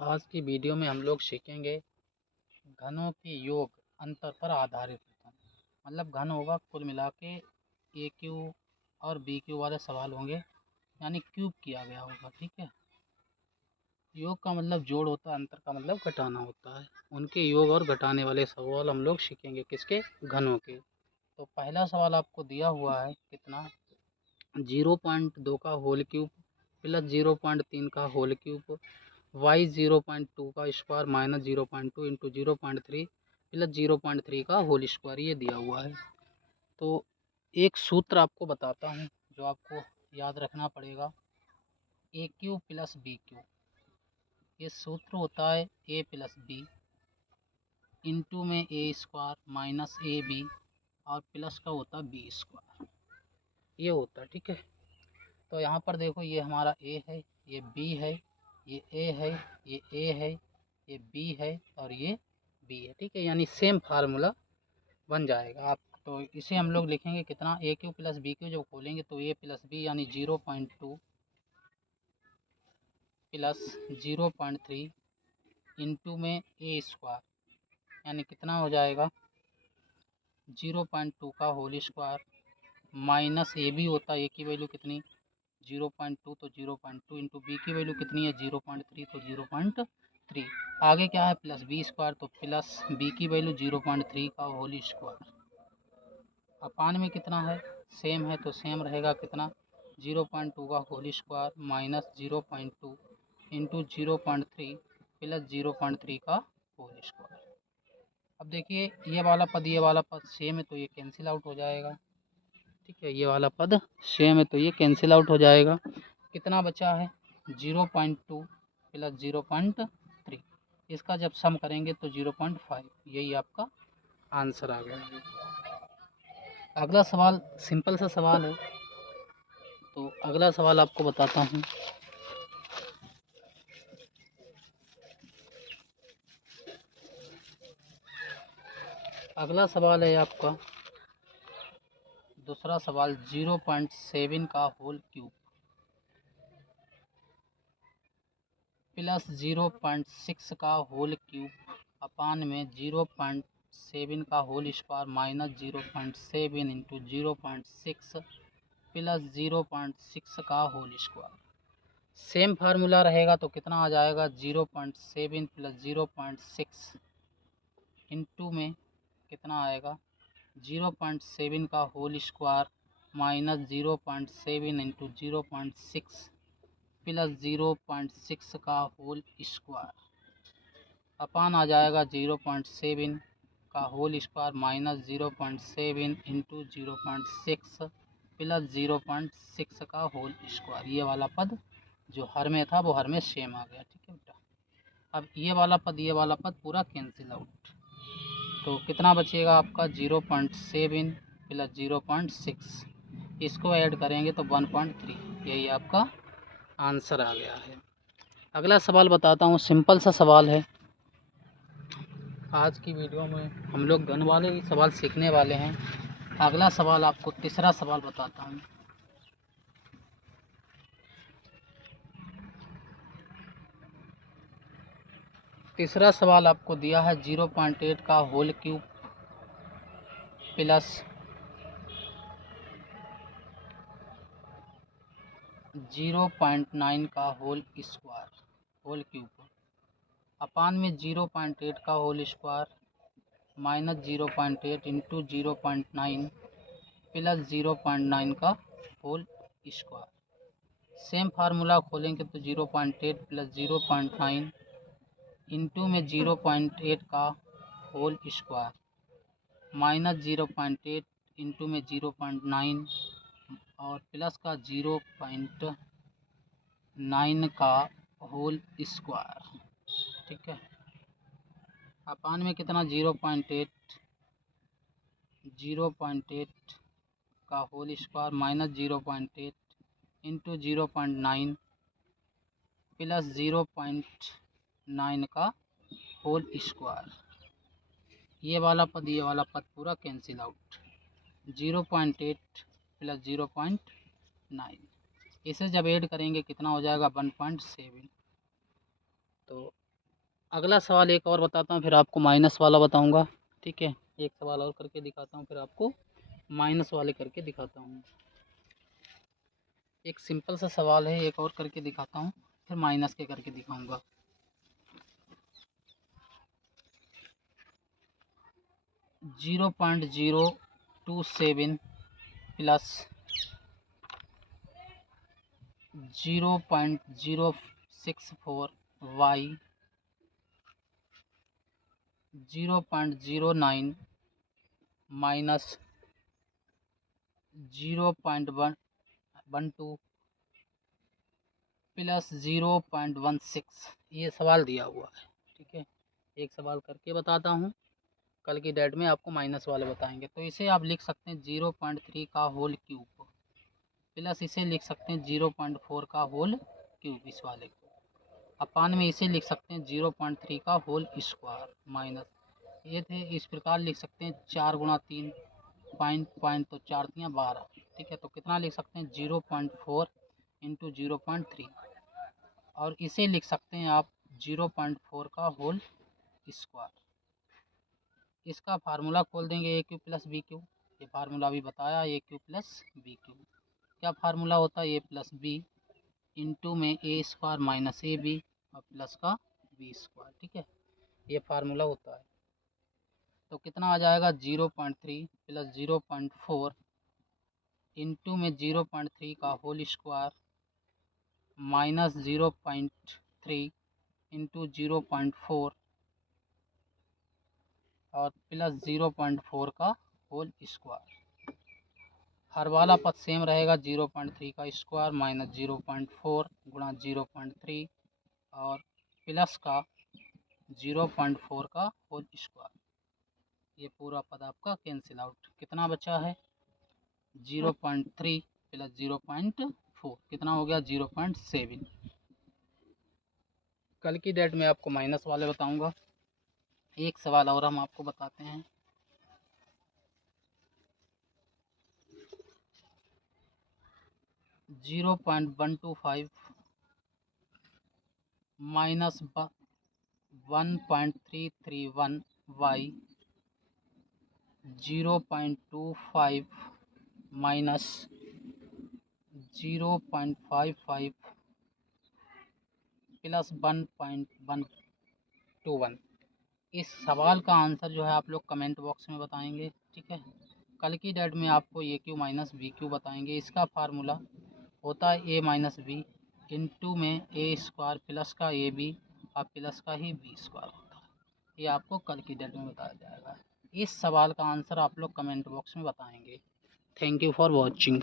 आज की वीडियो में हम लोग सीखेंगे घनों के योग अंतर पर आधारित होता है। मतलब घन होगा कुल मिला के ए क्यू और बी क्यू वाले सवाल होंगे, यानी क्यूब किया गया होगा। ठीक है। योग का मतलब जोड़ होता है, अंतर का मतलब घटाना होता है। उनके योग और घटाने वाले सवाल हम लोग सीखेंगे, किसके? घनों के। तो पहला सवाल आपको दिया हुआ है कितना, 0.2 का होल क्यूब प्लस 0.3 का होल क्यूब y 0.2 का स्क्वायर माइनस 0.2 इंटू 0.3 प्लस 0.3 का होल स्क्वायर, ये दिया हुआ है। तो एक सूत्र आपको बताता हूँ जो आपको याद रखना पड़ेगा, ए क्यू प्लस बी क्यू। ये सूत्र होता है ए प्लस बी इंटू में ए स्क्वायर माइनस ए बी और प्लस का होता है बी स्क्वायर, ये होता है। ठीक है। तो यहाँ पर देखो, ये हमारा ए है, ये बी है, ये ए है, ये ए है, ये बी है और ये बी है। ठीक है। यानी सेम फार्मूला बन जाएगा आप। तो इसे हम लोग लिखेंगे कितना, ए क्यू प्लस बी क्यू जब खोलेंगे तो ए प्लस बी यानी 0.2 प्लस 0.3 इंटू में ए स्क्वायर यानी कितना हो जाएगा 0.2 का whole square minus A B होता है, ए की वैल्यू कितनी 0.2, तो 0.2 इंटू बी की वैल्यू कितनी है 0.3, तो 0.3। आगे क्या है प्लस बी स्क्वायर, तो प्लस बी की वैल्यू 0.3 का होल स्क्वायर अपान में कितना है सेम है, तो सेम रहेगा कितना 0.2 का whole square minus 0.2 into 0.3 plus 0.3 का होल स्क्वायर। अब देखिए ये वाला पद सेम है तो ये कैंसिल आउट हो जाएगा। ठीक है। ये वाला पद सेम है तो ये कैंसिल आउट हो जाएगा। कितना बचा है 0.2 प्लस 0.3, इसका जब सम करेंगे तो 0.5, यही आपका आंसर आ गया। अगला सवाल सिंपल सा सवाल है, तो अगला सवाल आपको बताता हूँ। अगला सवाल है आपका दूसरा सवाल, 0.7 का होल क्यूब प्लस 0.6 का होल क्यूब अपान में 0.7 का whole square minus 0.7 into 0.6 plus 0.6 का होल स्क्वायर। सेम फार्मूला रहेगा तो कितना आ जाएगा 0.7 प्लस 0.6 इंटू में कितना आएगा 0.7 का whole square minus 0.7 into 0.6 plus 0.6 का होल स्क्वायर अपान आ जाएगा 0.7 का whole square minus 0.7 into 0.6 plus 0.6 का होल स्क्वायर। ये वाला पद जो हर में था वो हर में सेम आ गया। ठीक है बेटा। अब ये वाला पद पूरा कैंसिल आउट, तो कितना बचेगा आपका 0.7 प्लस 0.6, इसको ऐड करेंगे तो 1.3, यही आपका आंसर आ गया है। अगला सवाल बताता हूँ, सिंपल सा सवाल है। आज की वीडियो में हम लोग घन वाले ही सवाल सीखने वाले हैं। अगला सवाल आपको तीसरा सवाल बताता हूँ। तीसरा सवाल आपको दिया है 0.8 का होल क्यूब प्लस 0.9 का whole square whole cube upon में 0.8 का whole square minus 0.8 into 0.9 plus 0.9 का होल स्क्वायर। सेम फार्मूला खोलेंगे तो 0.8 प्लस 0.9 इंटू में 0.8 का होल स्क्वायर माइनस 0.8 इंटू में 0.9 और प्लस का 0.9 का होल स्क्वायर। ठीक है। अपान में कितना 0.8 का whole square minus 0.8 into 0.9 plus 0.9 का होल स्क्वायर। ये वाला पद पूरा कैंसिल आउट, 0.8 प्लस 0.9, इसे जब ऐड करेंगे कितना हो जाएगा 1.7। तो अगला सवाल एक और बताता हूँ, फिर आपको माइनस वाला बताऊँगा। ठीक है, एक सवाल और करके दिखाता हूँ, फिर आपको माइनस वाले करके दिखाता हूँ। एक सिंपल सा सवाल है, एक और करके दिखाता हूँ, फिर माइनस के करके दिखाऊंगा। 0.027 प्लस 0.064 y 0.09 माइनस 0.12 प्लस 0.16, ये सवाल दिया हुआ है। ठीक है, एक सवाल करके बताता हूँ, कल की डेट में आपको माइनस वाले बताएंगे। तो इसे आप लिख सकते हैं 0.3 का होल क्यूब प्लस इसे लिख सकते हैं 0.4 का होल क्यूब, इस वाले को अपान में इसे लिख सकते हैं 0.3 का होल स्क्वायर माइनस ये थे। इस प्रकार लिख सकते हैं 4 गुणा 3 पॉइंट तो 4 3 12। ठीक है, तो कितना लिख सकते हैं 0.4 इंटू 0.3, और इसे लिख सकते हैं आप 0.4 का होल स्क्वायर। इसका फार्मूला खोल देंगे ए क्यू प्लस बी क्यू, ये फार्मूला भी बताया, ए क्यू प्लस बी क्यू। क्या फार्मूला होता है, ए प्लस बी इंटू में ए स्क्वायर माइनस ए बी और प्लस का बी स्क्वायर। ठीक है, ये फार्मूला होता है। तो कितना आ जाएगा 0.3 प्लस 0.4 इंटू में 0.3 का होल स्क्वायर माइनस 0.3 इंटू 0.4 और प्लस 0.4 का होल स्क्वायर। हर वाला पद सेम रहेगा, 0.3 का स्क्वायर माइनस 0.4 गुणा 0.3 और प्लस का 0.4 का होल स्क्वायर। ये पूरा पद आपका कैंसिल आउट। कितना बचा है 0.3 प्लस 0.4, कितना हो गया 0.7। कल की डेट में आपको माइनस वाले बताऊंगा। एक सवाल और हम आपको बताते हैं। Zero point 125 minus 1.331 Y 0.25 minus 0.55 plus 1.121। इस सवाल का आंसर जो है आप लोग कमेंट बॉक्स में बताएंगे। ठीक है, कल की डेट में आपको ए क्यू माइनस बी क्यू बताएंगे। इसका फार्मूला होता है ए माइनस बी इंटू में ए स्क्वायर प्लस का ए बी और प्लस का ही बी स्क्वायर होता है। ये आपको कल की डेट में बताया जाएगा। इस सवाल का आंसर आप लोग कमेंट बॉक्स में बताएंगे। Thank you for watching.